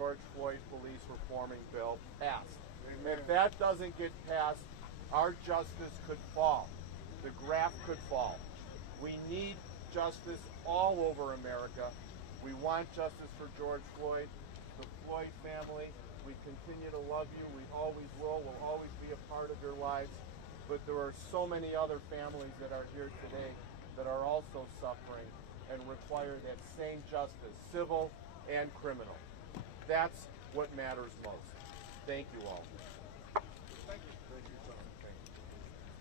George Floyd police reforming bill passed. If that doesn't get passed, our justice could fall. The graph could fall. We need justice all over America. We want justice for George Floyd, the Floyd family. We continue to love you. We always will. We'll always be a part of your lives. But there are so many other families that are here today that are also suffering and require that same justice, civil and criminal. That's what matters most. Thank you all. Thank you. Thank you, Tom.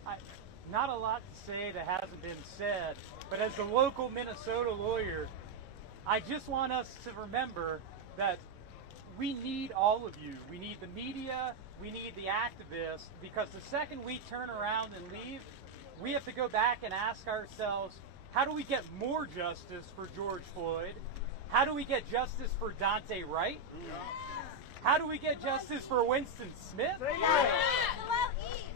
Thank you. Not a lot to say that hasn't been said, but as a local Minnesota lawyer, I just want us to remember that we need all of you. We need the media, we need the activists, because the second we turn around and leave, we have to go back and ask ourselves, how do we get more justice for George Floyd? How do we get justice for Dante Wright? How do we get justice for Winston Smith?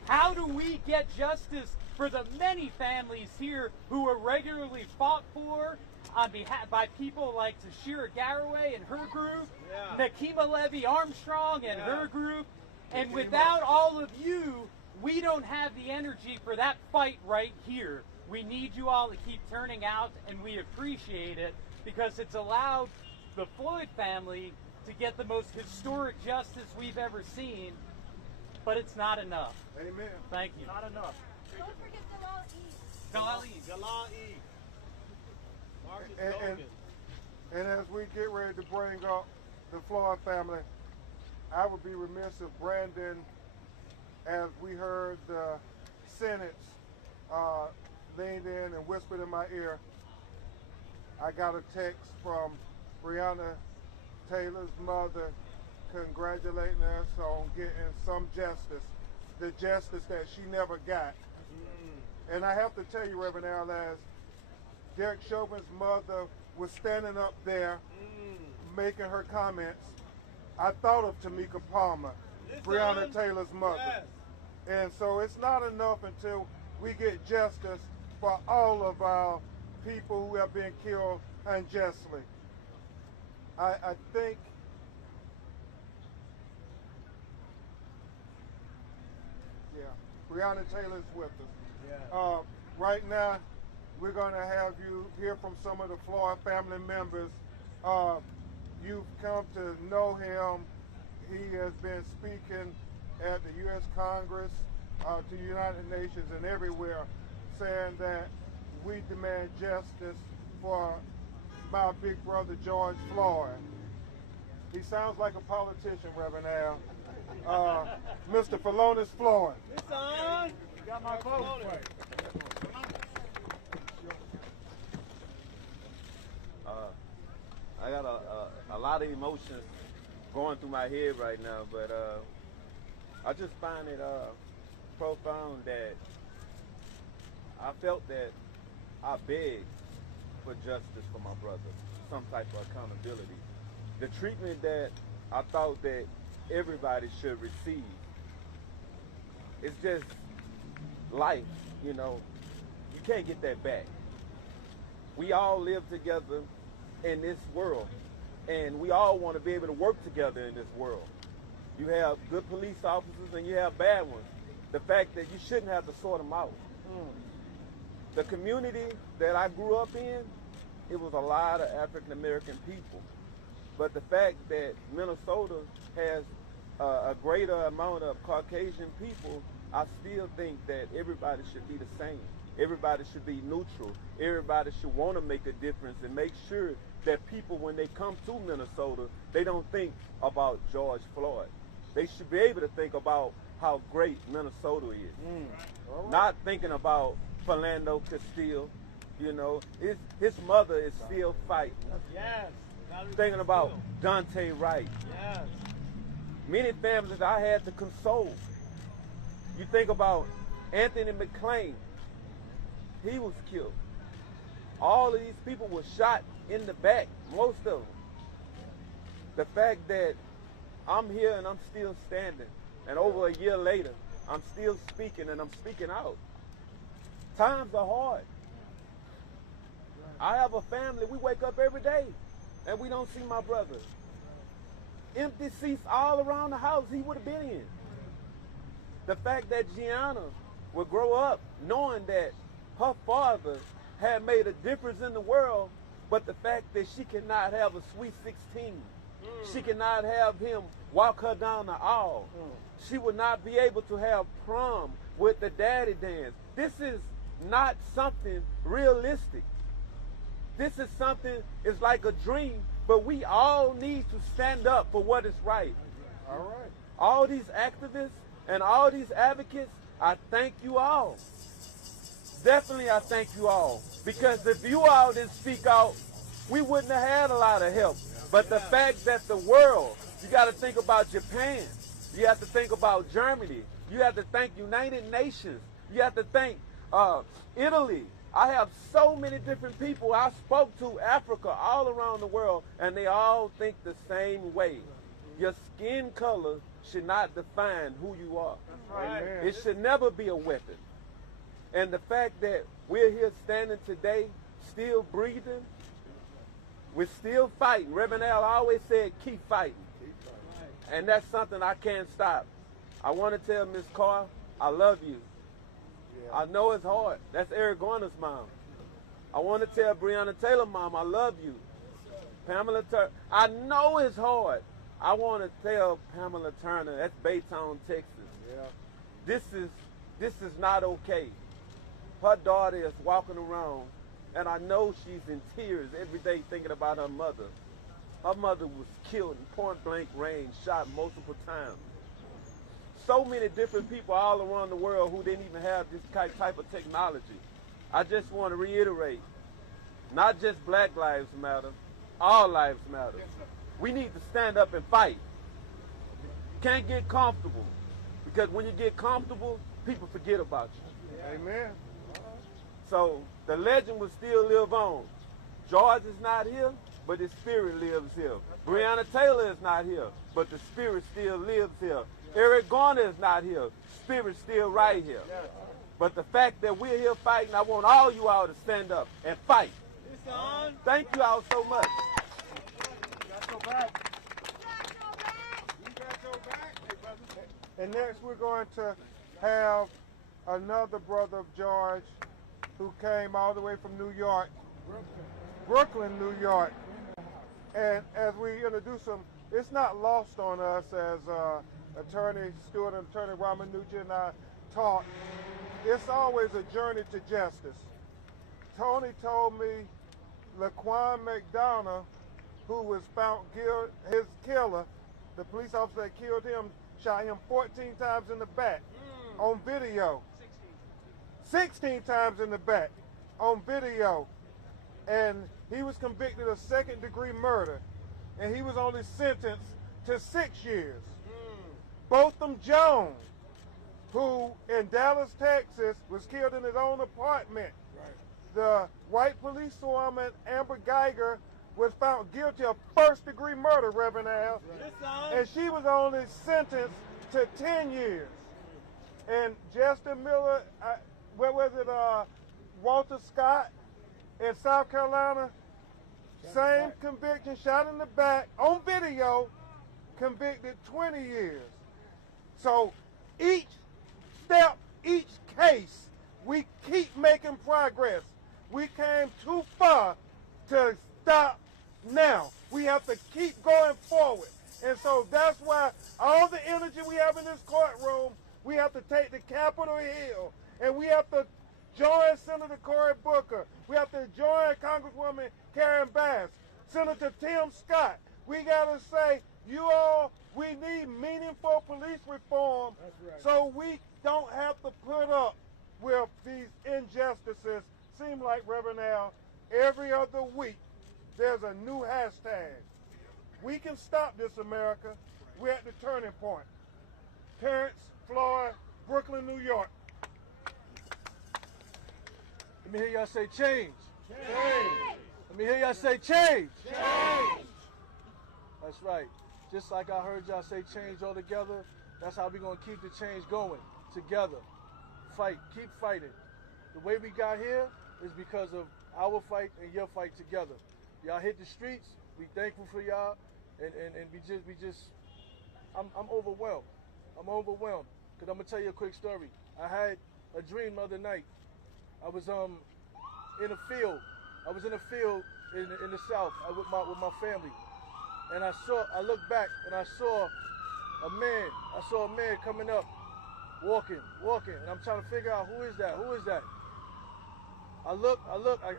How do we get justice for the many families here who are regularly fought for on behalf by people like Tashira Garraway and her group, Nakima Levy Armstrong and her group, and without all of you, we don't have the energy for that fight right here. We need you all to keep turning out, and we appreciate it because it's allowed the Floyd family to get the most historic justice we've ever seen, but it's not enough. Amen. Thank you. Not enough. Don't forget Galal Eid. Galal Eid. And as we get ready to bring up the Floyd family, I would be remiss if Brandon, as we heard the sentence leaned in and whispered in my ear, I got a text from Breonna Taylor's mother congratulating us on getting some justice, the justice that she never got. And I have to tell you, Reverend Al, as Derek Chauvin's mother was standing up there making her comments, I thought of Tamika Palmer, Breonna Taylor's mother. Yes. And so it's not enough until we get justice for all of our people who have been killed unjustly. I think Breonna Taylor's with us. Right now, we're going to have you hear from some of the Floyd family members. You've come to know him. He has been speaking at the U.S. Congress, to the United Nations and everywhere, saying that we demand justice for my big brother George Floyd. He sounds like a politician, Reverend Al. Mr. Felonis Floyd. It's on. You got my vote. I got a lot of emotions going through my head right now, but I just find it profound that I felt that I begged for justice for my brother, some type of accountability. The treatment that I thought that everybody should receive, it's just life, you know. You can't get that back. We all live together in this world, and we all want to be able to work together in this world. You have good police officers and you have bad ones. The fact that you shouldn't have to sort them out. The community that I grew up in, it was a lot of African American people. But the fact that Minnesota has a greater amount of Caucasian people, I still think that everybody should be the same. Everybody should be neutral. Everybody should want to make a difference and make sure that people, when they come to Minnesota, they don't think about George Floyd. They should be able to think about how great Minnesota is. Not thinking about Philando Castile, you know. His mother is still fighting. Yes. Thinking about Dante Wright. Yes. Many families I had to console. You think about Anthony McClain. He was killed. All of these people were shot in the back, most of them. The fact that I'm here and I'm still standing, and over a year later, I'm still speaking and I'm speaking out. Times are hard. I have a family, we wake up every day and we don't see my brother. empty seats all around the house he would have been in. The fact that Gianna would grow up knowing that her father had made a difference in the world, but the fact that she cannot have a sweet 16, she cannot have him walk her down the aisle, she would not be able to have prom with the daddy dance. This is not something realistic. This is something, it's like a dream, but we all need to stand up for what is right. All right. All these activists and all these advocates, I thank you all. Definitely I thank you all. Because if you all didn't speak out, we wouldn't have had a lot of help. But the fact that the world, you got to think about Japan, you have to think about Germany, you have to think United Nations, you have to think Italy. I have so many different people I spoke to, Africa, all around the world, and they all think the same way. Your skin color should not define who you are. Right. It should never be a weapon. And the fact that we're here standing today, still breathing, we're still fighting. Reverend Al always said, keep fighting. And that's something I can't stop. I want to tell Miss Carr, I love you. I know it's hard. That's Eric Garner's mom. I want to tell Breonna Taylor, mom, I love you. Pamela Turner, I know it's hard. I want to tell Pamela Turner, that's Baytown, Texas. Yeah. This is not okay. Her daughter is walking around, and I know she's in tears every day thinking about her mother. Her mother was killed in point-blank range, shot multiple times. So many different people all around the world who didn't even have this type of technology. I just want to reiterate, not just Black Lives Matter, all lives matter. We need to stand up and fight. Can't get comfortable, because when you get comfortable, people forget about you. Amen. So the legend will still live on. George is not here, but his spirit lives here. Breonna Taylor is not here, but the spirit still lives here. Eric Garner is not here. Spirit's still right here. But the fact that we're here fighting, I want all you all to stand up and fight. Thank you all so much. And next we're going to have another brother of George who came all the way from New York, Brooklyn, New York. And as we introduce him, it's not lost on us as Attorney Stewart and Attorney Raman Nugent and I talk. It's always a journey to justice. Tony told me Laquan McDonough, who was found guilty, his killer, the police officer that killed him, shot him 14 times in the back on video. 16 times in the back on video. And he was convicted of second-degree murder. And he was only sentenced to 6 years. Botham Jones, who in Dallas, Texas, was killed in his own apartment. The white policewoman, Amber Geiger, was found guilty of first-degree murder, Reverend Al. And she was only sentenced to 10 years. And Justin Miller, where was it, Walter Scott in South Carolina, same conviction, shot in the back, on video, convicted 20 years. So each step, each case, we keep making progress. We came too far to stop now. We have to keep going forward. And so that's why all the energy we have in this courtroom, we have to take to Capitol Hill. And we have to join Senator Cory Booker. We have to join Congresswoman Karen Bass, Senator Tim Scott. We got to say, you all, we need meaningful police reform so we don't have to put up with these injustices. Seem like, Reverend Al, every other week there's a new hashtag. We can stop this, America. We're at the turning point. Terrence, Floyd, Brooklyn, New York. Let me hear y'all say change. Change. Let me hear y'all say change. Change. That's right. Just like I heard y'all say change all together, that's how we're going to keep the change going together. Fight. Keep fighting. The way we got here is because of our fight and your fight together. Y'all hit the streets. We thankful for y'all. and I'm overwhelmed. I'm overwhelmed. Cause I'm gonna tell you a quick story. I had a dream the other night. I was in a field. I was in a field in the south with my family, and I looked back and I saw a man. I saw a man coming up, walking, and I'm trying to figure out who is that? Who is that? I look.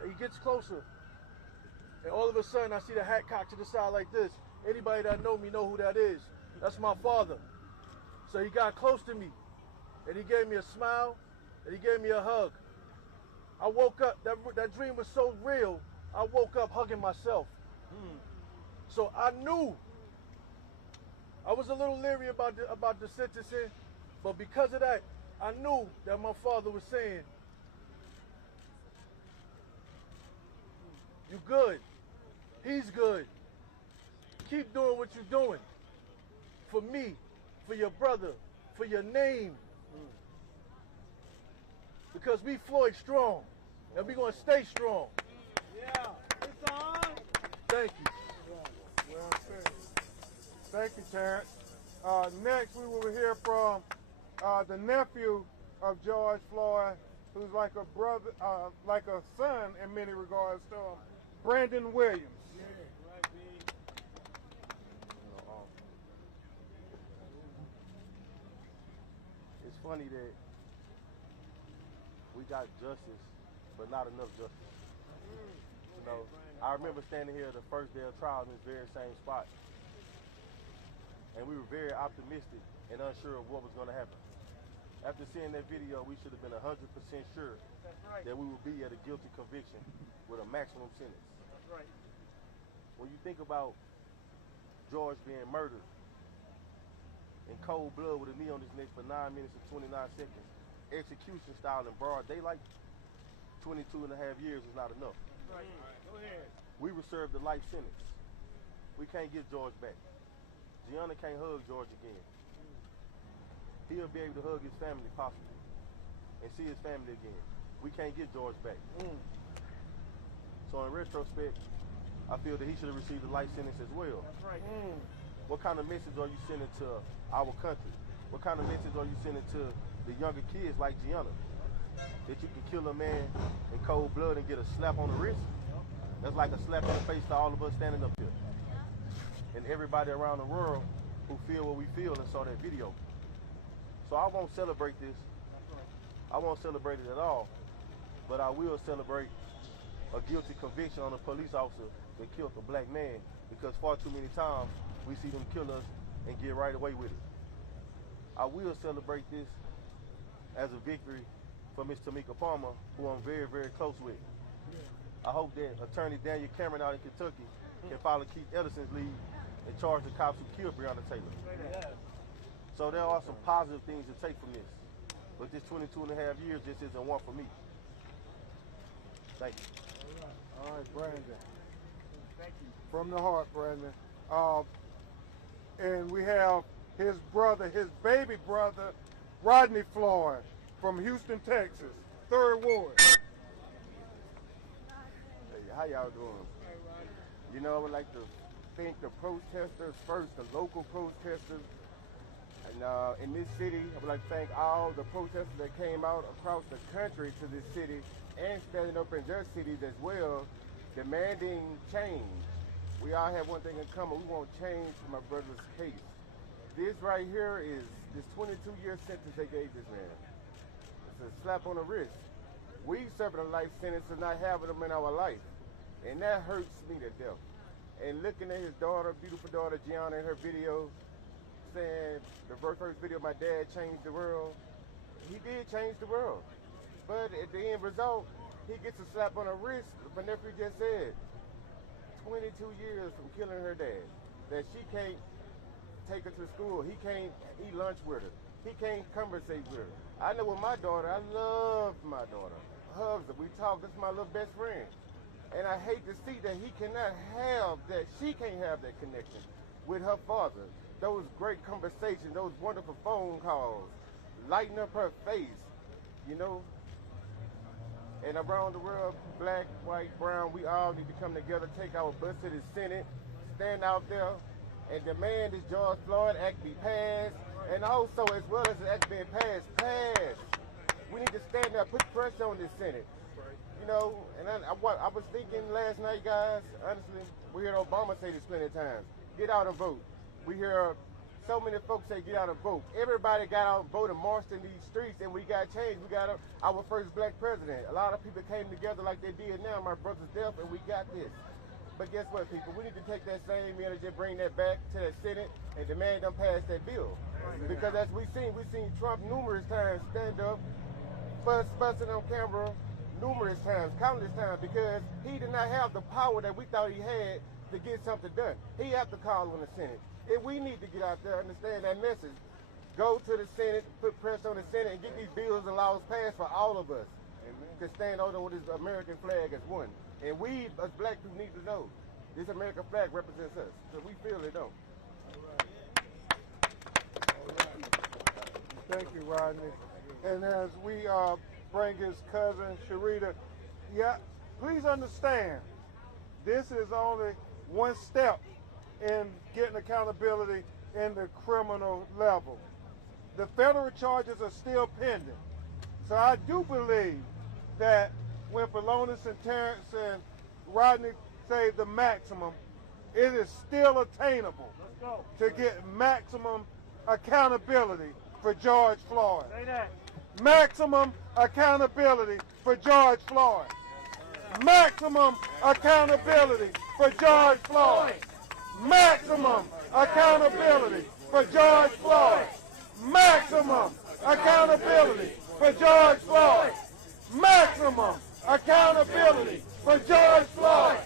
He gets closer, and all of a sudden I see the hat cocked to the side like this. Anybody that know me know who that is. That's my father. So he got close to me, and he gave me a smile, and he gave me a hug. I woke up. That dream was so real. I woke up hugging myself. So I knew. I was a little leery about the sentencing, but because of that, I knew that my father was saying, "You good? He's good. Keep doing what you're doing. For me, for your brother, for your name. Because we Floyd strong, and we gonna stay strong." Yeah, it's on. Thank you. Well said. Thank you, Terrence. Next, we will hear from the nephew of George Floyd, who's like a brother, like a son in many regards to him, Brandon Williams. It's funny that we got justice, but not enough justice. You know, I remember standing here the first day of trial in this very same spot, and we were very optimistic and unsure of what was going to happen. After seeing that video, we should have been 100% sure that we would be at a guilty conviction with a maximum sentence. That's right. When you think about George being murdered in cold blood with a knee on his neck for 9 minutes and 29 seconds, execution style in broad daylight, 22 and a half years is not enough. Right. Go ahead. We were served a life sentence. We can't get George back. Gianna can't hug George again. He'll be able to hug his family possibly and see his family again. We can't get George back. So in retrospect, I feel that he should have received a life sentence as well. That's right. What kind of message are you sending to our country? What kind of message are you sending to the younger kids like Gianna? That you can kill a man in cold blood and get a slap on the wrist? That's like a slap in the face to all of us standing up here. And everybody around the world who feel what we feel and saw that video. So I won't celebrate this. I won't celebrate it at all. But I will celebrate a guilty conviction on a police officer that killed a black man, because far too many times we see them kill us and get right away with it. I will celebrate this as a victory for Miss Tamika Palmer, who I'm very, very close with. I hope that Attorney Daniel Cameron out in Kentucky can follow Keith Ellison's lead and charge the cops who killed Breonna Taylor. So there are some positive things to take from this. But this 22 and a half years just isn't one for me. Thank you. All right, Brandon. Thank you. From the heart, Brandon. And we have his brother, his baby brother, Rodney Floyd from Houston, Texas, 3rd Ward. Hey, how y'all doing? You know, I would like to thank the protesters first, the local protesters. And in this city, I would like to thank all the protesters that came out across the country to this city and standing up in their cities as well, demanding change. We all have one thing in common. We want change for my brother's case. This right here is this 22-year sentence they gave this man. It's a slap on the wrist. We serving a life sentence and not having him in our life. And that hurts me to death. And looking at his daughter, beautiful daughter, Gianna, in her video, saying the very first video, my dad changed the world. He did change the world. But at the end result, he gets a slap on the wrist. My nephew just said, 22 years from killing her dad, that she can't take her to school. He can't eat lunch with her. He can't conversate with her. I know with my daughter, I love my daughter. Hugs her, we talk, that's my little best friend. And I hate to see that he cannot have that, she can't have that connection with her father. Those great conversations, those wonderful phone calls, lighting up her face, you know. And around the world, black, white, brown, we all need to come together, take our bus to the Senate, stand out there and demand this George Floyd Act be passed, and also as well as the act being passed. We need to stand up, put pressure on this Senate. You know, and I was thinking last night, guys, honestly, we heard Obama say this plenty of times, get out and vote. We hear so many folks say get out and vote. Everybody got out and voted, marched in these streets, and we got change. We got our first black president. A lot of people came together like they did now, my brother's death, and we got this. But guess what, people? We need to take that same energy, bring that back to the Senate, and demand them pass that bill. Because as we've seen Trump numerous times stand up, fussing on camera numerous times, countless times, because he did not have the power that we thought he had to get something done. He had to call on the Senate. And we need to get out there, understand that message. Go to the Senate, put pressure on the Senate, and get these bills and laws passed for all of us. To stand on with this American flag as one. And we, as black people, need to know this American flag represents us. So we feel it, don't. Thank you, Rodney. And as we bring his cousin, Sharita, please understand, this is only one step in getting accountability in the criminal level. The federal charges are still pending. So I do believe that when Pelonis and Terrence and Rodney say the maximum, it is still attainable to get maximum accountability for George Floyd. Say that. Maximum accountability for George Floyd. Maximum accountability for George Floyd. Maximum accountability for George Floyd. Maximum accountability for George Floyd. Maximum accountability for George Floyd.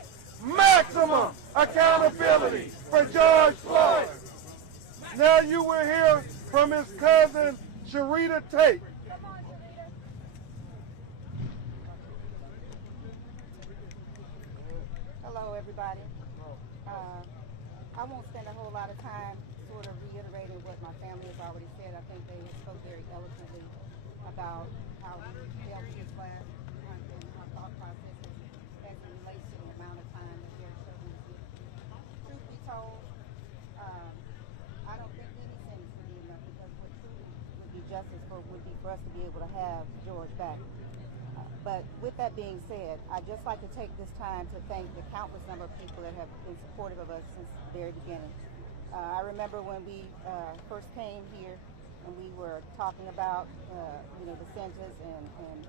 Maximum accountability for George Floyd. Now you will hear from his cousin, Sharita Tate. Hello, everybody. I won't spend a whole lot of time sort of reiterating what my family has already said. I think they spoke very eloquently about how we dealt with this last month and our thought processes as it relates to the amount of time that Derek Chauvin was given. Truth be told, I don't think any sentence would be enough, because what truly would be justice would be for us to be able to have George back. But with that being said, I'd just like to take this time to thank the countless number of people that have been supportive of us since the very beginning. I remember when we first came here and we were talking about the sentence and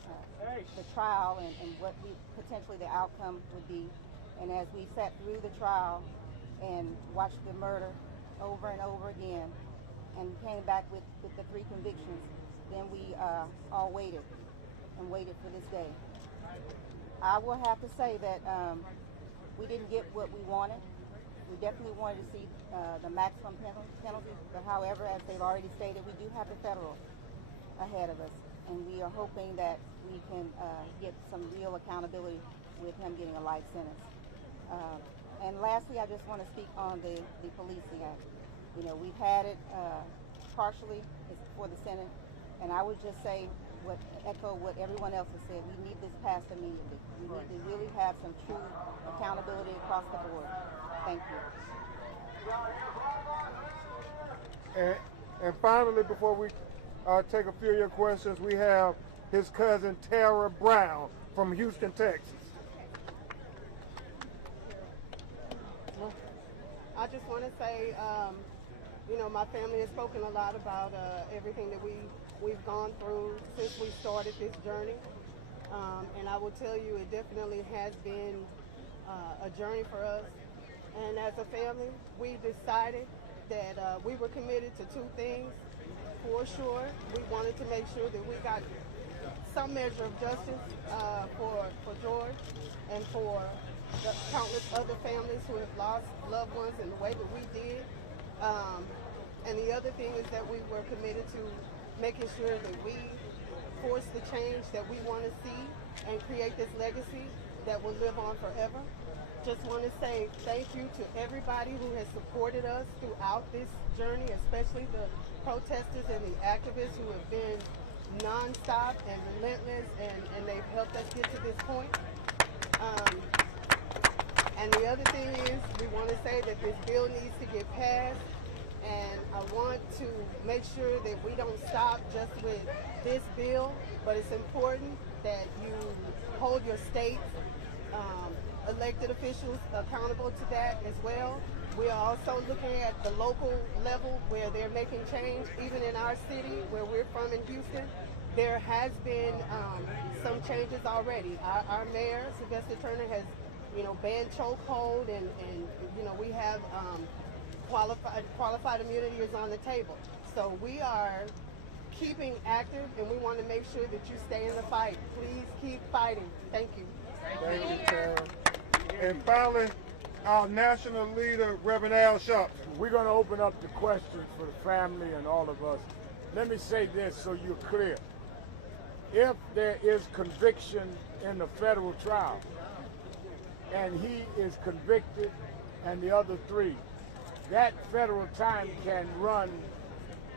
the trial and what potentially the outcome would be. And as we sat through the trial and watched the murder over and over again and came back with the 3 convictions, then we all waited and waited for this day. I will have to say that we didn't get what we wanted. We definitely wanted to see the maximum penalty, but however, as they've already stated, we do have the federal ahead of us, and we are hoping that we can get some real accountability with him getting a life sentence. And lastly, I just want to speak on the Policing Act. We've had it partially for the Senate, and I would just say, echo what everyone else has said. We need this passed immediately. We need to really have some true accountability across the board. Thank you. And finally, before we take a few of your questions, we have his cousin Tara Brown from Houston, Texas. I just want to say, my family has spoken a lot about everything that we've gone through since we started this journey. And I will tell you, it definitely has been a journey for us. And as a family, we decided that we were committed to 2 things. For sure, we wanted to make sure that we got some measure of justice for George and for the countless other families who have lost loved ones in the way that we did. And the other thing is that we were committed to making sure that we force the change that we want to see and create this legacy that will live on forever. Just want to say thank you to everybody who has supported us throughout this journey, especially the protesters and the activists who have been nonstop and relentless, and they've helped us get to this point. And the other thing is, we want to say that this bill needs to get passed, and I want to make sure that we don't stop just with this bill, but it's important that you hold your state elected officials accountable to that as well. We are also looking at the local level where they're making change. Even in our city, where we're from in Houston, there has been some changes already. Our mayor, Sylvester Turner, has banned chokehold, and we have qualified immunity is on the table. So we are keeping active, and we want to make sure that you stay in the fight. Please keep fighting. Thank you. Thank you, Karen. And finally, our national leader, Reverend Al Sharpton. We're going to open up the questions for the family and all of us. Let me say this so you're clear. If there is conviction in the federal trial, and he is convicted and the other three, that federal time can run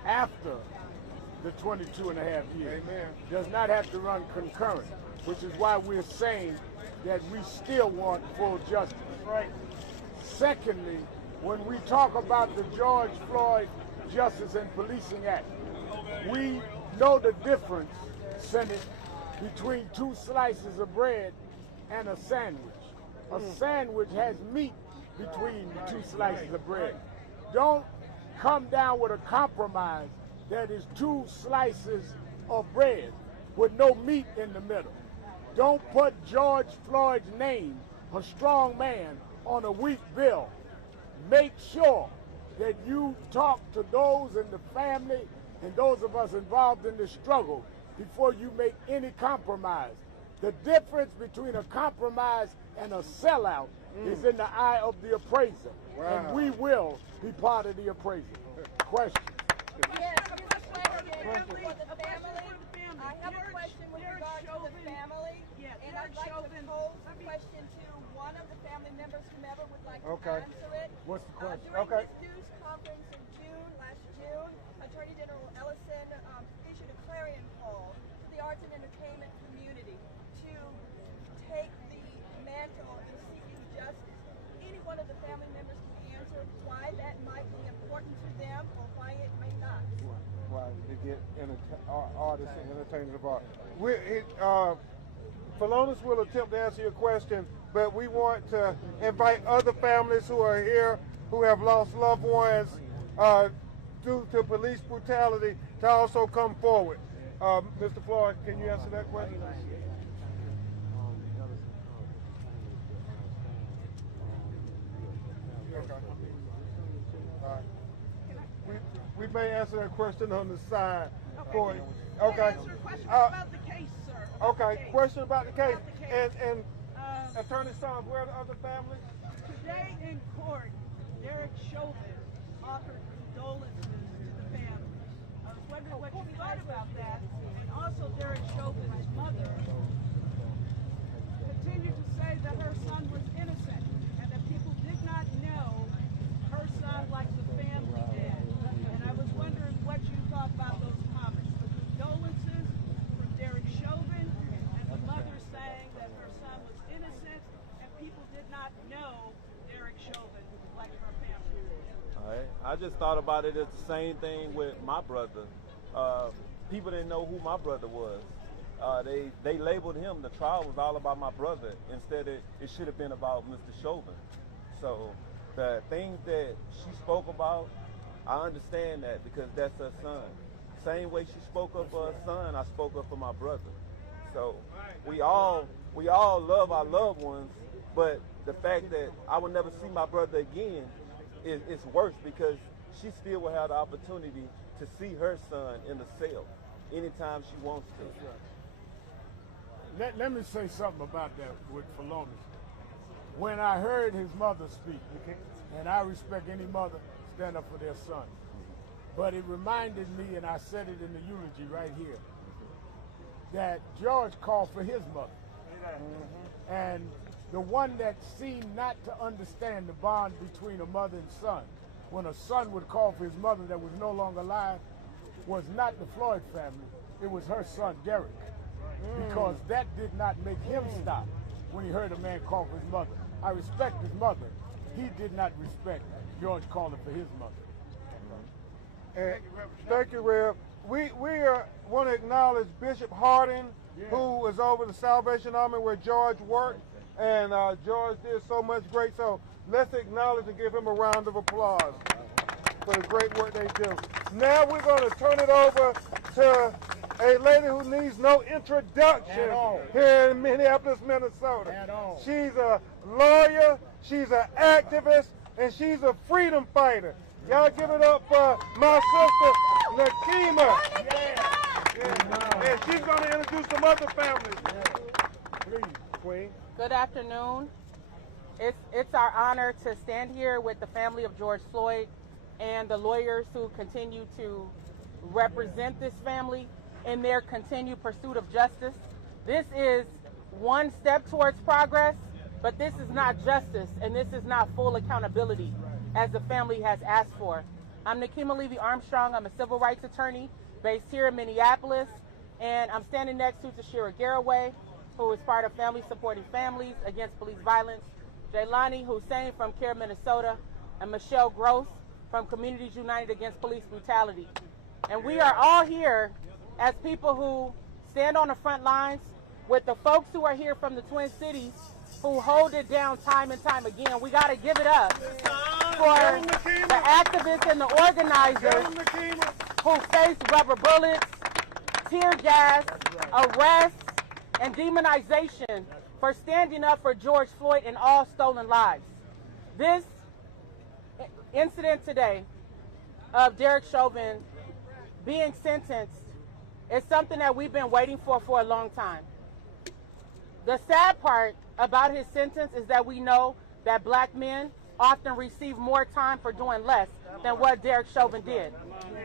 after the 22 and a half years. Amen. Does not have to run concurrent, which is why we're saying that we still want full justice. Right. Secondly, when we talk about the George Floyd Justice and Policing Act, we know the difference, Senate, between two slices of bread and a sandwich. A sandwich has meat between the two slices of bread. Don't come down with a compromise that is two slices of bread with no meat in the middle. Don't put George Floyd's name, a strong man, on a weak bill. Make sure that you talk to those in the family and those of us involved in the struggle before you make any compromise. The difference between a compromise and a sellout is in the eye of the appraiser. Wow. And we will be part of the appraisal. Question. Yes, for the family. I have a question with regard to the family, and I'd like to pose a question to one of the family members, whomever would like to answer it. What's the question? During this news conference in last June, Attorney General Ellison issued a clarion call to the arts and entertainment community to take the mantle in seeking justice. Any one of the family members can answer why that might be important to them or why it may not. Why to get artists and entertainers involved. Philonis will attempt to answer your question, but we want to invite other families who are here who have lost loved ones due to police brutality to also come forward. Mr. Floyd, can you answer that question? Okay. All right. We may answer that question on the side for you. Okay. Question about the case, sir. Okay. Question about the case. And Attorney Storms, where are the other families? Today in court, Derek Chauvin offered condolences to the family. I was wondering what you thought about that. And also Derek Chauvin's mother continued to say that her son was innocent and that people did not know her son like the family did. And I was wondering what you thought about those comments. The condolences from Derek Chauvin and the mother saying that her son was innocent and people did not know Derek Chauvin like her family did. All right. I just thought about it as the same thing with my brother. People didn't know who my brother was. They labeled him. The trial was all about my brother. Instead, it should have been about Mr. Chauvin. So the things that she spoke about, I understand that because that's her son. Same way she spoke up for her son, I spoke up for my brother. So we all love our loved ones, but the fact that I will never see my brother again is worse because she still will have the opportunity to see her son in the cell anytime she wants to. Let me say something about that with Philonis. When I heard his mother speak, and I respect any mother stand up for their son, but it reminded me, and I said it in the eulogy right here, that George called for his mother. And the one that seemed not to understand the bond between a mother and son, when a son would call for his mother that was no longer alive, was not the Floyd family, it was her son, Derek. Because that did not make him stop when he heard a man call for his mother. I respect his mother. He did not respect George calling for his mother. And thank you, Rev. We want to acknowledge Bishop Harding, who was over the Salvation Army where George worked, and George did so much great. So let's acknowledge and give him a round of applause for the great work they do. Now we're going to turn it over to a lady who needs no introduction here in Minneapolis, Minnesota. She's a lawyer, she's an activist, and she's a freedom fighter. Y'all give it up for my sister, Nakima. And she's going to introduce some other families. Please, Queen. Good afternoon. It's our honor to stand here with the family of George Floyd and the lawyers who continue to represent this family in their continued pursuit of justice. This is one step towards progress, but this is not justice, and this is not full accountability as the family has asked for. I'm Nakima Levy-Armstrong. I'm a civil rights attorney based here in Minneapolis, and I'm standing next to Tashira Garraway, who is part of Family Supporting Families Against Police Violence, Jaylani Hussein from CARE Minnesota, and Michelle Gross from Communities United Against Police Brutality. And we are all here as people who stand on the front lines with the folks who are here from the Twin Cities who hold it down time and time again. We got to give it up for the activists and the organizers who face rubber bullets, tear gas, arrests, and demonization for standing up for George Floyd and all stolen lives. This incident today of Derek Chauvin being sentenced is something that we've been waiting for a long time. The sad part about his sentence is that we know that black men often receive more time for doing less than what Derek Chauvin did.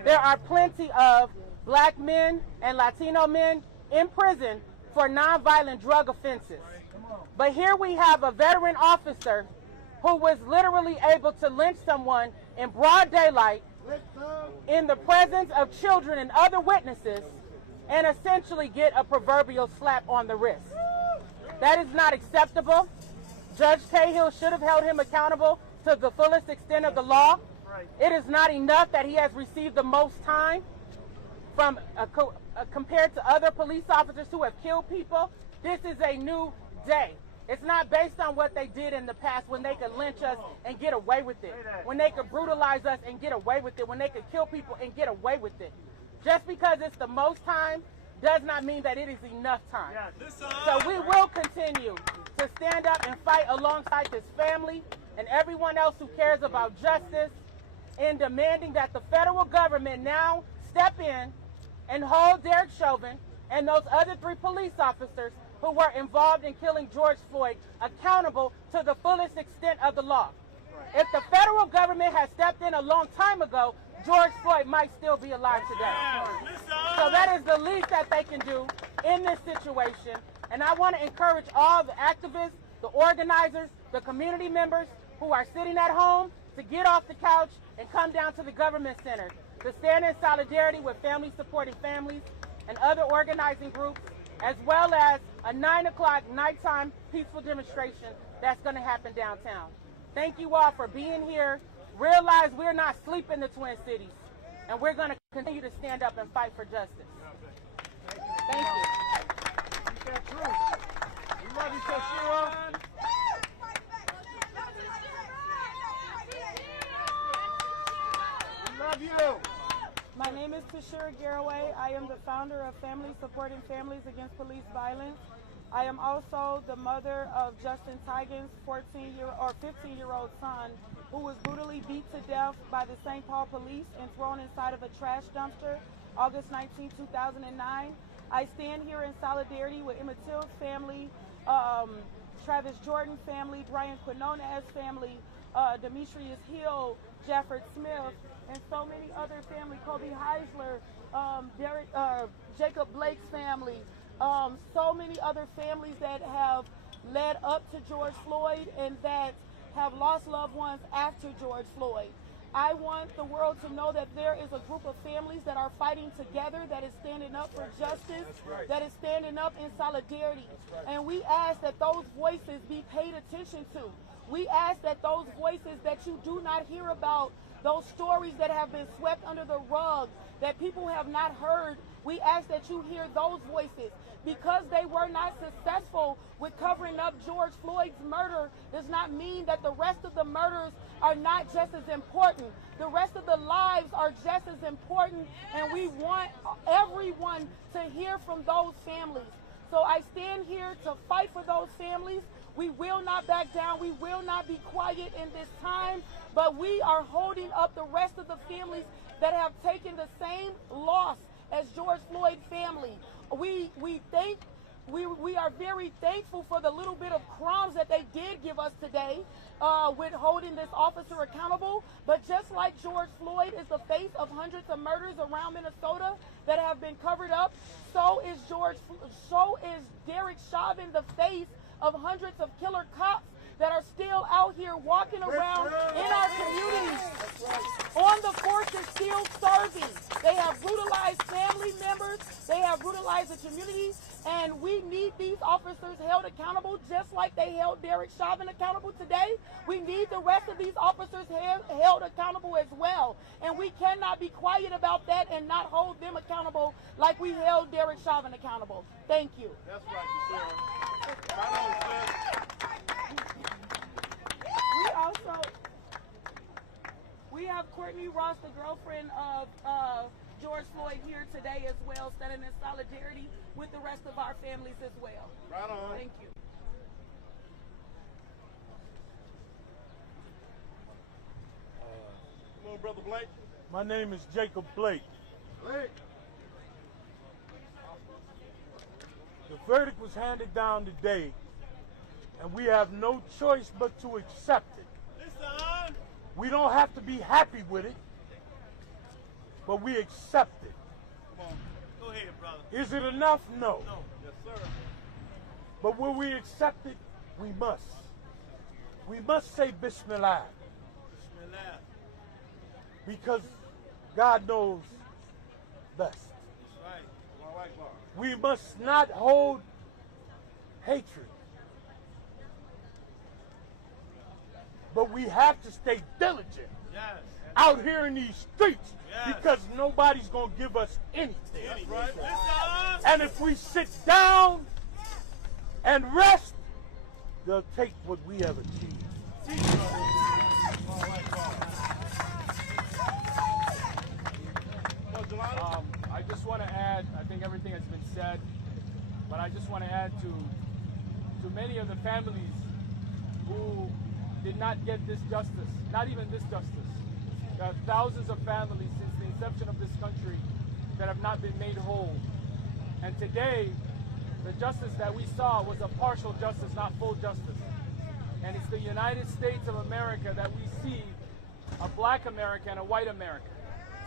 There are plenty of black men and Latino men in prison for nonviolent drug offenses. But here we have a veteran officer who was literally able to lynch someone in broad daylight in the presence of children and other witnesses and essentially get a proverbial slap on the wrist. That is not acceptable. Judge Cahill should have held him accountable to the fullest extent of the law. It is not enough that he has received the most time from compared to other police officers who have killed people. This is a new day. It's not based on what they did in the past when they could lynch us and get away with it, when they could brutalize us and get away with it, when they could kill people and get away with it. Just because it's the most time does not mean that it is enough time. So we will continue to stand up and fight alongside this family and everyone else who cares about justice in demanding that the federal government now step in and hold Derek Chauvin and those other 3 police officers who were involved in killing George Floyd accountable to the fullest extent of the law. If the federal government had stepped in a long time ago, George Floyd might still be alive today. So that is the least that they can do in this situation. And I want to encourage all the activists, the organizers, the community members who are sitting at home to get off the couch and come down to the government center to stand in solidarity with Family Supporting Families and other organizing groups, as well as a 9 o'clock nighttime peaceful demonstration that's going to happen downtown. Thank you all for being here. Realize we're not sleeping in the Twin Cities, and we're going to continue to stand up and fight for justice. Thank you. We love you, Tashira. We love you. My name is Tashira Garraway. I am the founder of Family Supporting Families Against Police Violence. I am also the mother of Justin Tigan's 15-year-old son, who was brutally beat to death by the St. Paul police and thrown inside of a trash dumpster August 19, 2009. I stand here in solidarity with Emmett Till's family, Travis Jordan family, Brian Quinonez family, Demetrius Hill, Jafford Smith, and so many other families, Kobe Heisler, Jacob Blake's family, so many other families that have led up to George Floyd and that have lost loved ones after George Floyd. I want the world to know that there is a group of families that are fighting together, that is standing up for justice, that is standing up in solidarity. And we ask that those voices be paid attention to. We ask that those voices that you do not hear about, those stories that have been swept under the rug, that people have not heard, we ask that you hear those voices. Because they were not successful with covering up George Floyd's murder does not mean that the rest of the murders are not just as important. The rest of the lives are just as important, and we want everyone to hear from those families. So I stand here to fight for those families. We will not back down. We will not be quiet in this time, but we are holding up the rest of the families that have taken the same loss as George Floyd family. We are very thankful for the little bit of crumbs that they did give us today with holding this officer accountable. But just like George Floyd is the face of hundreds of murders around Minnesota that have been covered up, so is Derek Chauvin the face of hundreds of killer cops that are still out here walking around in our communities on the forces, still serving. They have brutalized family members, they have brutalized the community, and we need these officers held accountable just like they held Derek Chauvin accountable today. We need the rest of these officers held accountable as well. And we cannot be quiet about that and not hold them accountable like we held Derek Chauvin accountable. Thank you. That's right, Sarah. We have Courtney Ross, the girlfriend of George Floyd, here today as well, standing in solidarity with the rest of our families as well. Right on. Thank you. Come on, Brother Blake. My name is Jacob Blake. Blake. The verdict was handed down today, and we have no choice but to accept it. Listen. We don't have to be happy with it, but we accept it. Come on. Go ahead, brother. Is it enough? No. No. Yes, sir. But when we accept it, we must. We must say Bismillah. Bismillah. Because God knows best. That's right. All right, Bob. We must not hold hatred. But we have to stay diligent out here in these streets because nobody's going to give us anything. That's right. And if we sit down and rest, they'll take what we have achieved. I just want to add, I think everything has been said, but I just want to add to many of the families who did not get this justice, not even this justice. There are thousands of families since the inception of this country that have not been made whole. And today, the justice that we saw was a partial justice, not full justice. And it's the United States of America that we see, a black America and a white America.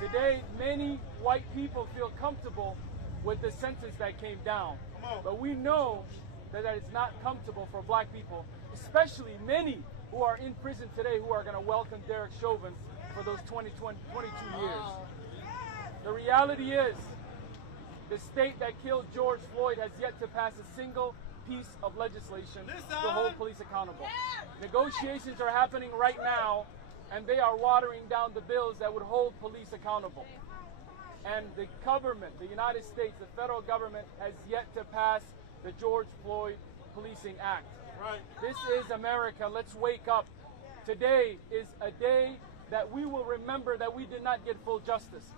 Today, many white people feel comfortable with the sentence that came down. But we know that it's not comfortable for black people, especially many who are in prison today who are going to welcome Derek Chauvin for those 22 years. The reality is, the state that killed George Floyd has yet to pass a single piece of legislation to hold police accountable. Negotiations are happening right now, and they are watering down the bills that would hold police accountable. And the government, the United States, the federal government, has yet to pass the George Floyd Policing Act. Right. This is America. Let's wake up. Today is a day that we will remember that we did not get full justice.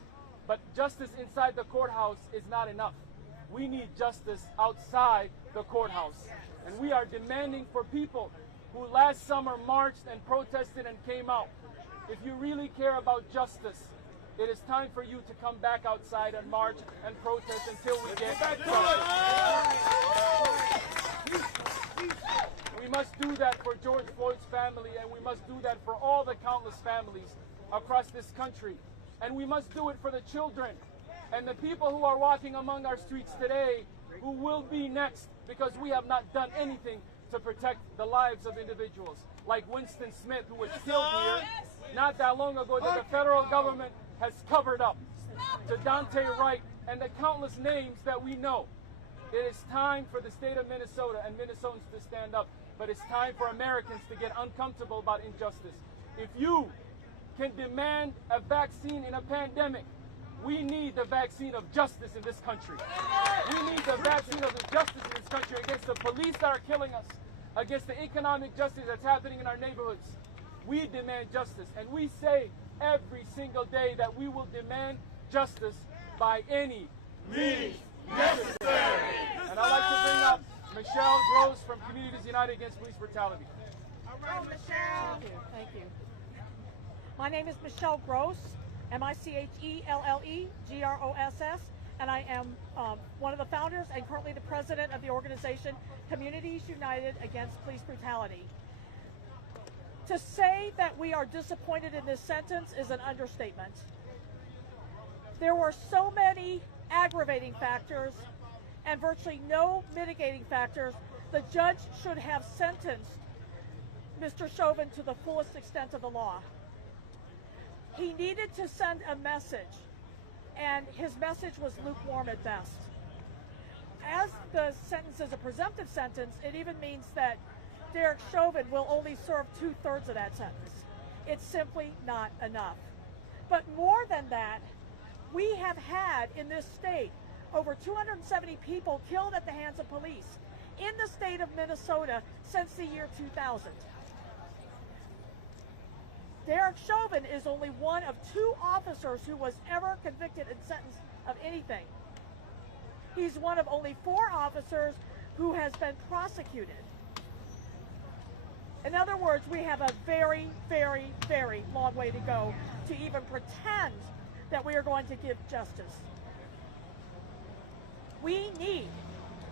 But justice inside the courthouse is not enough. We need justice outside the courthouse. And we are demanding for people who last summer marched and protested and came out. If you really care about justice, it is time for you to come back outside and march and protest until we get justice. We must do that for George Floyd's family, and we must do that for all the countless families across this country. And we must do it for the children and the people who are walking among our streets today, who will be next, because we have not done anything to protect the lives of individuals like Winston Smith, who was killed here not that long ago, that the federal government has covered up, to Dante Wright, and the countless names that we know. It is time for the state of Minnesota and Minnesotans to stand up but it's time for Americans to get uncomfortable about injustice. If you can demand a vaccine in a pandemic, we need the vaccine of justice in this country. We need the vaccine of justice in this country against the police that are killing us, against the economic justice that's happening in our neighborhoods. We demand justice, and we say every single day that we will demand justice by any means necessary. And I'd like to bring up Michelle Gross from Communities United Against Police Brutality. All right, Michelle. Thank you. My name is Michelle Gross, MICHELLEGROSS, and I am one of the founders and currently the president of the organization Communities United Against Police Brutality. To say that we are disappointed in this sentence is an understatement. There were so many aggravating factors and virtually no mitigating factors. The judge should have sentenced Mr. Chauvin to the fullest extent of the law. He needed to send a message, and his message was lukewarm at best. As the sentence is a presumptive sentence, it even means that Derek Chauvin will only serve 2/3 of that sentence. It's simply not enough. But more than that, we have had in this state over 270 people killed at the hands of police in the state of Minnesota since the year 2000. Derek Chauvin is only one of 2 officers who was ever convicted and sentenced of anything. He's one of only 4 officers who has been prosecuted. In other words, we have a very, very, very long way to go to even pretend that we are going to give justice. We need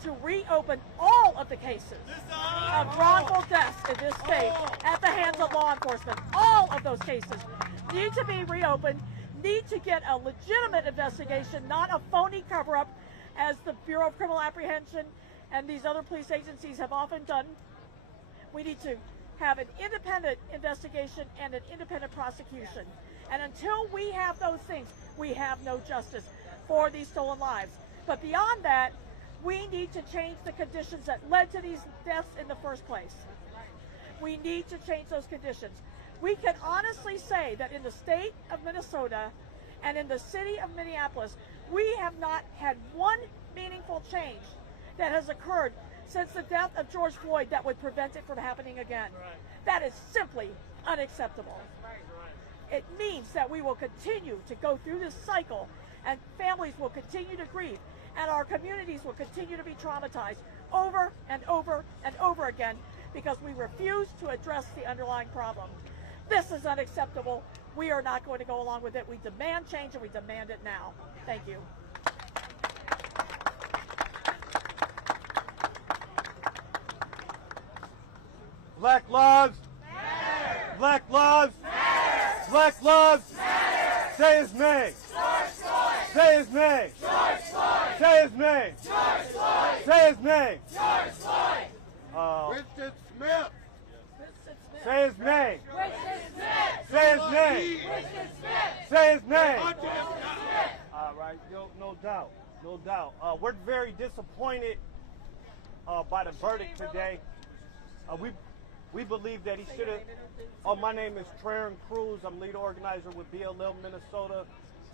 to reopen all of the cases of wrongful deaths in this state at the hands of law enforcement. All of those cases need to be reopened, need to get a legitimate investigation, not a phony cover-up as the Bureau of Criminal Apprehension and these other police agencies have often done. We need to have an independent investigation and an independent prosecution. And until we have those things, we have no justice for these stolen lives. But beyond that, we need to change the conditions that led to these deaths in the first place. We need to change those conditions. We can honestly say that in the state of Minnesota and in the city of Minneapolis, we have not had one meaningful change that has occurred since the death of George Floyd that would prevent it from happening again. That is simply unacceptable. It means that we will continue to go through this cycle, and families will continue to grieve, and our communities will continue to be traumatized over and over and over again because we refuse to address the underlying problem. This is unacceptable. We are not going to go along with it. We demand change, and we demand it now. Thank you. Black lives matter. Black lives matter. Black lives matter. Say his name. George Floyd. Say his name. George Floyd. Say his name. George Floyd. Say his name. George Floyd. Winston Smith. Say his name. Winston Smith. Say his name. Winston Smith. Say his name. Smith. All right, no doubt, no doubt. We're very disappointed by the verdict today. We believe that he should have. Oh, my name is Traren Cruz. I'm lead organizer with BLM Minnesota,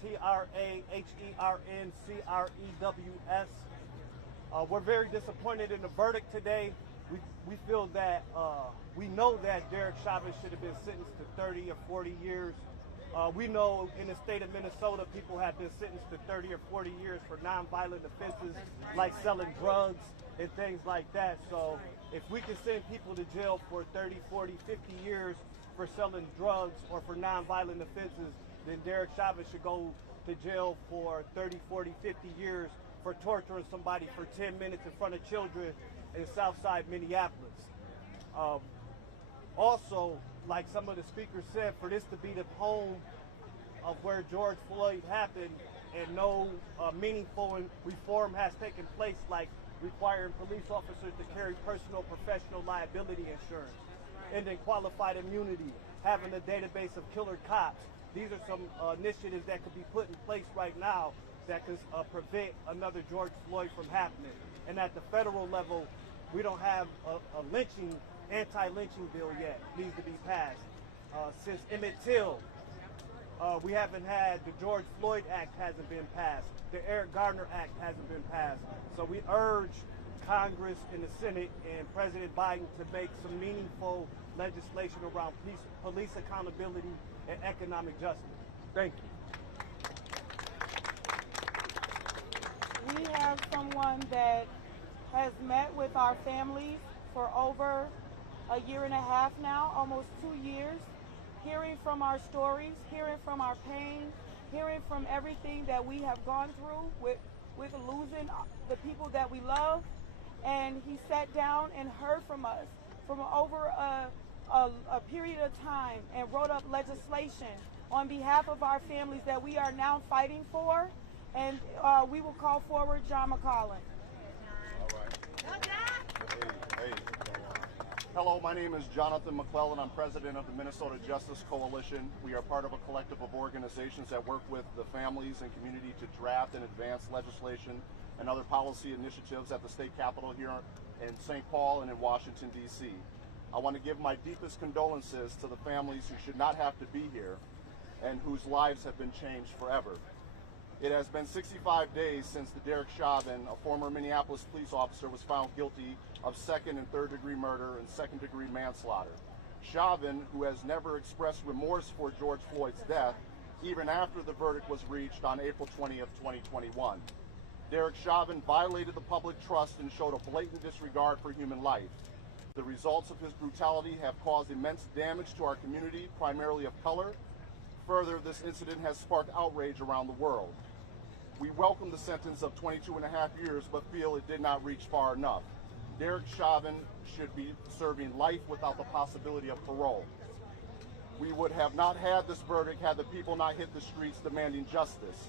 TRAHERNCREWS. We're very disappointed in the verdict today. We feel that we know that Derek Chauvin should have been sentenced to 30 or 40 years. We know in the state of Minnesota, people have been sentenced to 30 or 40 years for nonviolent offenses like selling drugs and things like that. So if we can send people to jail for 30, 40, 50 years for selling drugs or for nonviolent offenses, then Derek Chauvin should go to jail for 30, 40, 50 years for torturing somebody for 10 minutes in front of children in Southside Minneapolis. Also, like some of the speakers said, for this to be the home of where George Floyd happened and no meaningful reform has taken place, like requiring police officers to carry personal professional liability insurance, and then qualified immunity, having a database of killer cops. These are some initiatives that could be put in place right now that could prevent another George Floyd from happening. And at the federal level, we don't have a lynching anti-lynching bill yet. Needs to be passed. Since Emmett Till, we haven't had the George Floyd Act hasn't been passed. The Eric Garner Act hasn't been passed. So we urge Congress and the Senate and President Biden to make some meaningful legislation around police accountability and economic justice. Thank you. We have someone that has met with our families for over a year and a half now, almost 2 years, hearing from our stories, hearing from our pain, hearing from everything that we have gone through with losing the people that we love. And he sat down and heard from us from over a period of time and wrote up legislation on behalf of our families that we are now fighting for. And we will call forward John McCollin. Hello, my name is Jonathan McClellan. I'm president of the Minnesota Justice Coalition. We are part of a collective of organizations that work with the families and community to draft and advance legislation and other policy initiatives at the state capitol here in St. Paul and in Washington, D.C. I want to give my deepest condolences to the families who should not have to be here and whose lives have been changed forever. It has been 65 days since the Derek Chauvin, a former Minneapolis police officer, was found guilty of second and third degree murder and second degree manslaughter. Chauvin, who has never expressed remorse for George Floyd's death, even after the verdict was reached on April 20th, 2021. Derek Chauvin violated the public trust and showed a blatant disregard for human life. The results of his brutality have caused immense damage to our community, primarily of color. Further, this incident has sparked outrage around the world. We welcome the sentence of 22.5 years, but feel it did not reach far enough. Derek Chauvin should be serving life without the possibility of parole. We would have not had this verdict had the people not hit the streets demanding justice.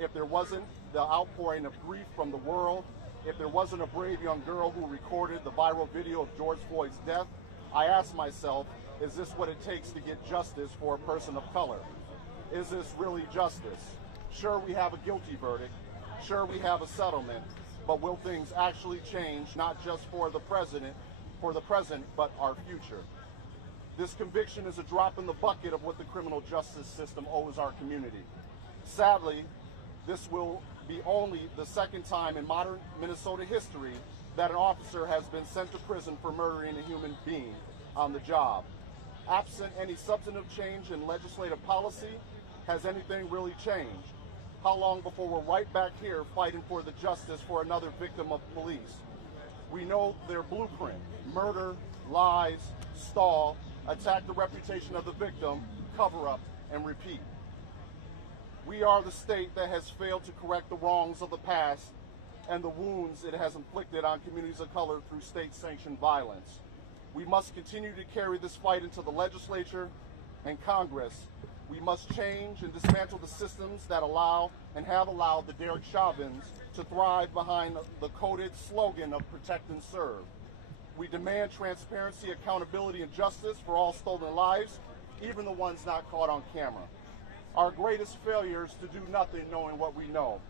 If there wasn't the outpouring of grief from the world, if there wasn't a brave young girl who recorded the viral video of George Floyd's death, I ask myself, is this what it takes to get justice for a person of color? Is this really justice? Sure, we have a guilty verdict. Sure, we have a settlement. But will things actually change, not just for the present, but our future? This conviction is a drop in the bucket of what the criminal justice system owes our community. Sadly, this will be only the second time in modern Minnesota history that an officer has been sent to prison for murdering a human being on the job. Absent any substantive change in legislative policy, has anything really changed? How long before we're right back here fighting for the justice for another victim of police? We know their blueprint: murder, lies, stall, attack the reputation of the victim, cover up, and repeat. We are the state that has failed to correct the wrongs of the past and the wounds it has inflicted on communities of color through state-sanctioned violence. We must continue to carry this fight into the legislature and Congress. We must change and dismantle the systems that allow and have allowed the Derek Chauvins to thrive behind the coded slogan of protect and serve. We demand transparency, accountability, and justice for all stolen lives, even the ones not caught on camera. Our greatest failure is to do nothing knowing what we know.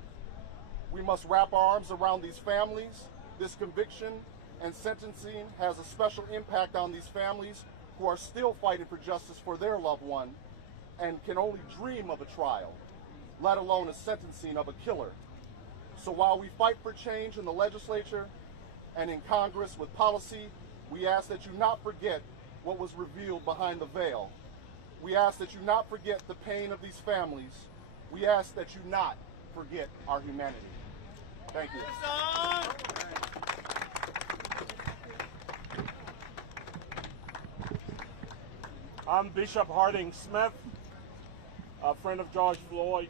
We must wrap our arms around these families. This conviction and sentencing has a special impact on these families who are still fighting for justice for their loved one and can only dream of a trial, let alone a sentencing of a killer. So while we fight for change in the legislature and in Congress with policy, we ask that you not forget what was revealed behind the veil. We ask that you not forget the pain of these families. We ask that you not forget our humanity. Thank you. I'm Bishop Harding Smith, a friend of George Floyd.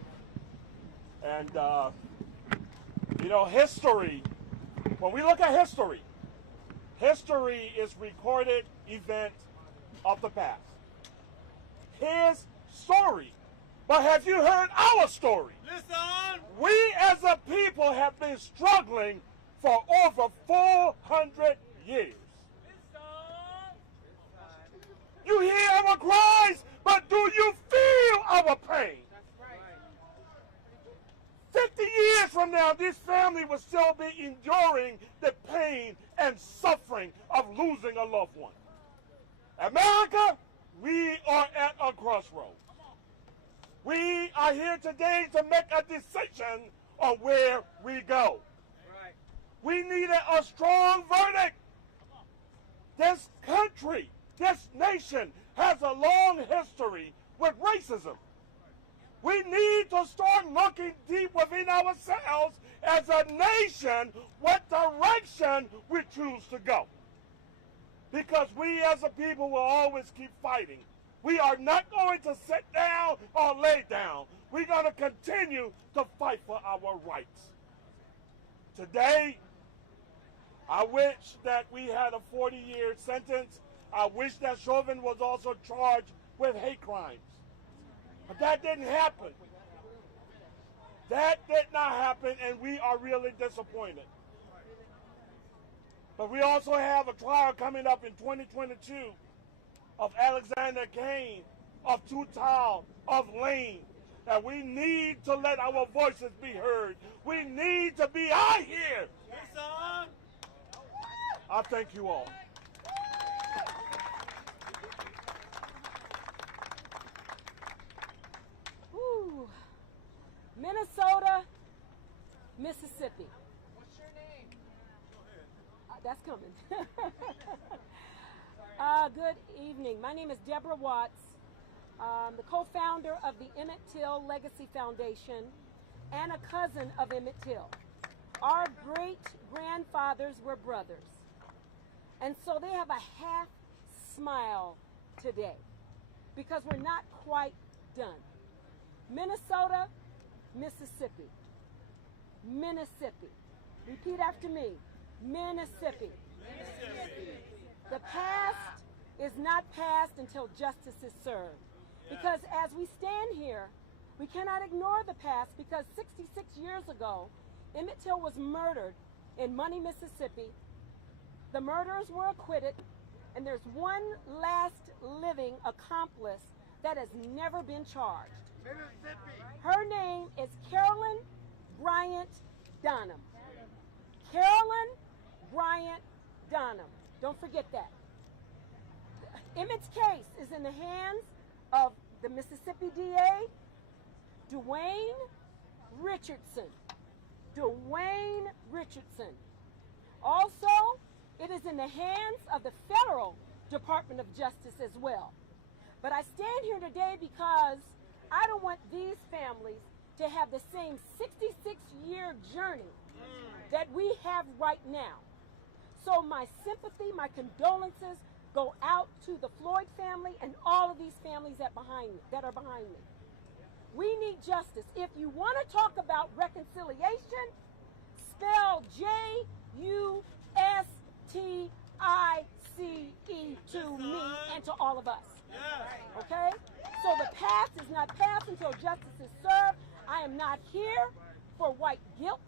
And, you know, history, when we look at history, history is recorded event of the past. His story. But have you heard our story? Listen! We as a people have been struggling for over 400 years. You hear our cries, but do you feel our pain? 50 years from now, this family will still be enduring the pain and suffering of losing a loved one. America, we are at a crossroads. We are here today to make a decision on where we go. We needed a strong verdict. This country, this nation has a long history with racism. We need to start looking deep within ourselves as a nation what direction we choose to go. Because we as a people will always keep fighting. We are not going to sit down or lay down. We're going to continue to fight for our rights. Today, I wish that we had a 40-year sentence. I wish that Chauvin was also charged with hate crimes. But that didn't happen. That did not happen, and we are really disappointed. But we also have a trial coming up in 2022 of Alexander Kane, of Tutal, of Lane, that we need to let our voices be heard. We need to be out here. I thank you all. Woo. Minnesota, Mississippi. What's your name? That's coming. Good evening. My name is Deborah Watts, the co-founder of the Emmett Till Legacy Foundation and a cousin of Emmett Till. Our great-grandfathers were brothers. And so they have a half smile today because we're not quite done. Minnesota, Mississippi. Mississippi. Repeat after me. Mississippi. The past is not past until justice is served. Because as we stand here, we cannot ignore the past because 66 years ago, Emmett Till was murdered in Money, Mississippi. The murderers were acquitted, and there's one last living accomplice that has never been charged. Her name is Carolyn Bryant Donham. Carolyn Bryant Donham. Don't forget that. Emmett's case is in the hands of the Mississippi DA, Dwayne Richardson. Dwayne Richardson. Also, it is in the hands of the Federal Department of Justice as well. But I stand here today because I don't want these families to have the same 66-year journey that we have right now. So my sympathy, my condolences go out to the Floyd family and all of these families that are behind me. We need justice. If you want to talk about reconciliation, spell J-U-S-T-I-C-E to me and to all of us. Okay? So the past is not past until justice is served. I am not here for white guilt.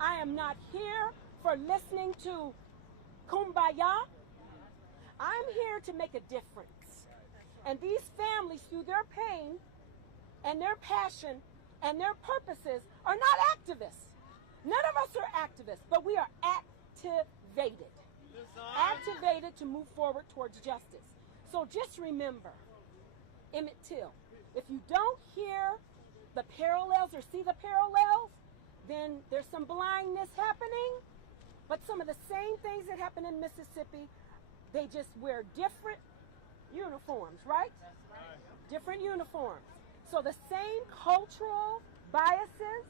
I am not here for listening to Kumbaya. I'm here to make a difference. And these families, through their pain and their passion and their purposes, are not activists. None of us are activists, but we are activated. Activated to move forward towards justice. So just remember, Emmett Till, if you don't hear the parallels or see the parallels, then there's some blindness happening. But some of the same things that happen in Mississippi, they just wear different uniforms, right? Different uniforms. So the same cultural biases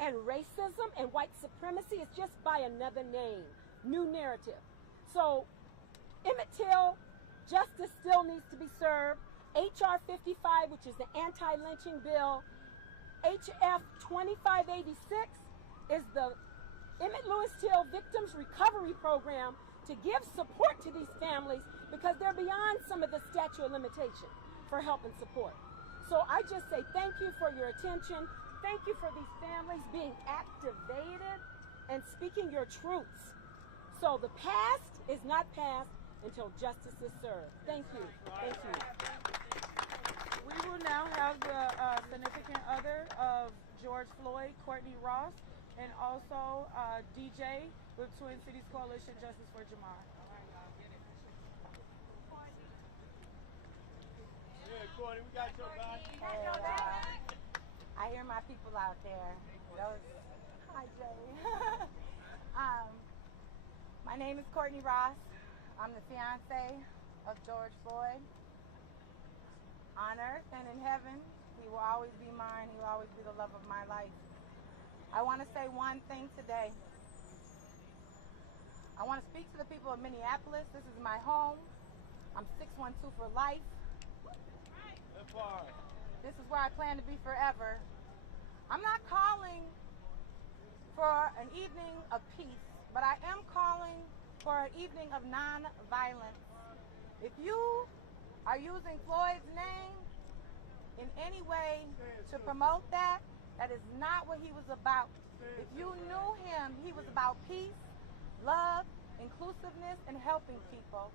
and racism and white supremacy is just by another name, new narrative. So Emmett Till, justice still needs to be served. HR 55, which is the anti-lynching bill, HF 2586 is the Emmett Lewis Till Victims Recovery Program to give support to these families because they're beyond some of the statute of limitation for help and support. So I just say thank you for your attention. Thank you for these families being activated and speaking your truths. So the past is not past until justice is served. Thank you. Thank you. We will now have the significant other of George Floyd, Courtney Ross, and also DJ with Twin Cities Coalition Justice for Jamar. Yeah, Courtney, we got your back. I hear my people out there. Hi, Jay. My name is Courtney Ross. I'm the fiance of George Floyd. On earth and in heaven, he will always be mine. He will always be the love of my life. I want to say one thing today. I want to speak to the people of Minneapolis. This is my home. I'm 612 for life. This is where I plan to be forever. I'm not calling for an evening of peace, but I am calling for an evening of non-violence. If you are using Floyd's name in any way to promote that, that is not what he was about. If you knew him, he was about peace, love, inclusiveness, and helping people.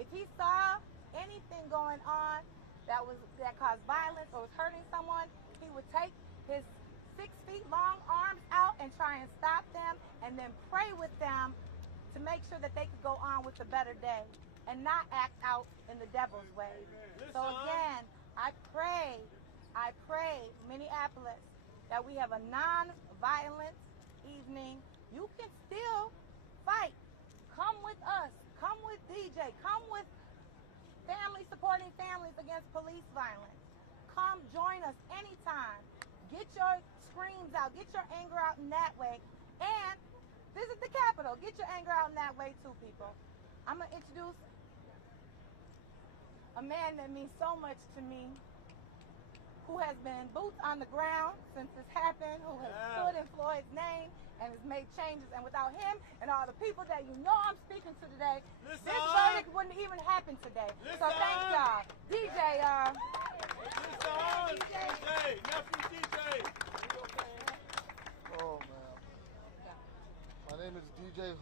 If he saw anything going on that caused violence or was hurting someone, he would take his 6 feet long arms out and try and stop them and then pray with them to make sure that they could go on with a better day and not act out in the devil's way. So again, I pray, Minneapolis, that we have a non-violent evening. You can still fight. Come with us. Come with DJ. Come with families supporting families against police violence. Come join us anytime. Get your screams out. Get your anger out in that way. And visit the Capitol. Get your anger out in that way too, people. I'm going to introduce a man that means so much to me, who has been boots on the ground since this happened, who has stood in Floyd's name and has made changes. And without him and all the people that you know I'm speaking to today, this verdict wouldn't even happen today. So thank y'all. DJ, Nephew DJ. Oh, man. My name is DJ.